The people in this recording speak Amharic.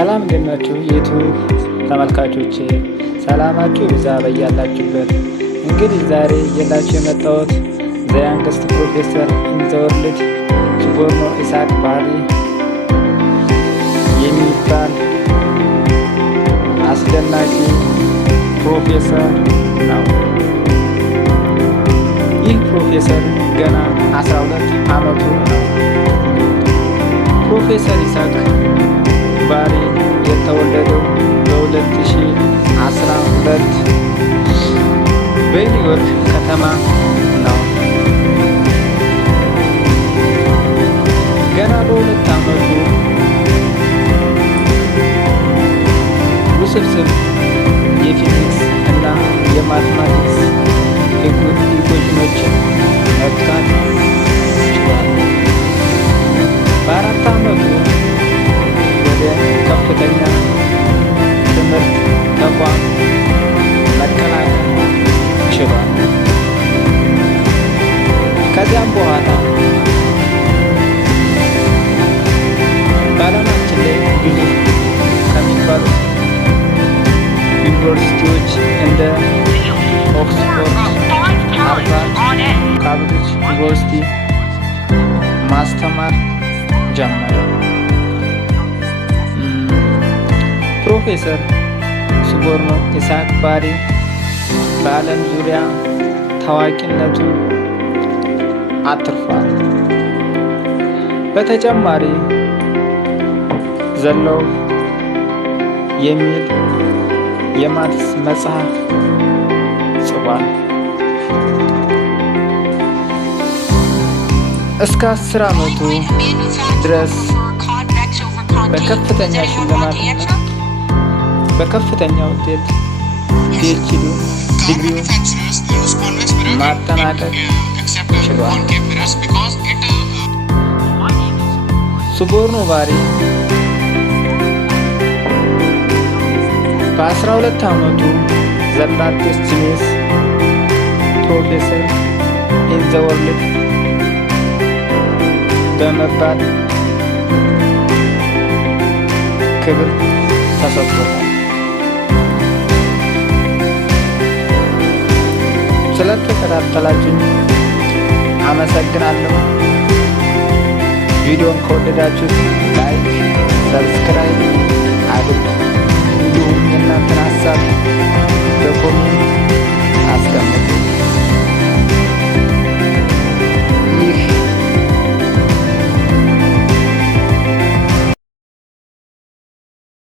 ሰላም እንዴት ናችሁ? የዩቲዩብ ተመልካቾቼ ሰላማችሁ ይብዛ በያላችሁበት። እንግዲህ ዛሬ እየላችሁ የመጣሁት ዘ ያንግስት ፕሮፌሰር ኢን ዘ ወርልድ ሱቦርኖ ኢሳቅ ባሪ የሚባል አስደናቂ ፕሮፌሰር ነው። ይህ ፕሮፌሰር ገና 12 ዓመቱ ነው። ፕሮፌሰር ኢሳቅ ባሪ የተወለደው በ2012 በኒውዮርክ ከተማ ነው። ገና በ2 ዓመቱ ውስብስብ የፊዚክስ እና የማትማቲክስ ኢኩዌሽኖችን መፍታት ችሏል። በ4 ዓመቱ ወደ ከፍተኛ ትምህርት ተቋም መቀላቀል ችሏል። ከዚያም በኋላ በዓለማችን ላይ ግዙፍ ከሚባሉት ዩኒቨርሲቲዎች እንደ ኦክስፎርድ፣ ሃርቫርድ፣ ካምብሪጅ ዩኒቨርሲቲ ማስተማር ጀመረ። ፕሮፌሰር ሱቦርኖ ኢሳቅ ባሪ በዓለም ዙሪያ ታዋቂነቱን አትርፏል። በተጨማሪ ዘ ሎው የሚል የማትስ መጽሐፍ ጽፏል። እስከ 10 ዓመቱ ድረስ በከፍተኛ ሽልማትና በከፍተኛ ውጤት ፒኤችዲ ዲግሪውን ማጠናቀቅ ችሏል። ሱቦርኖ ባሪ በ12 ዓመቱ ዘ ላርጀስት ጂኒየስ ፕሮፌሰር ኢን ዘ ወርልድ በመባል ክብር ተሰጥቶታል። ስለተከታተላችሁኝ አመሰግናለሁ። ቪዲዮን ከወደዳችሁት ላይክ፣ ሰብስክራይብ አድርጉ። እንዲሁም የእናንተን ሀሳብ በኮሜንት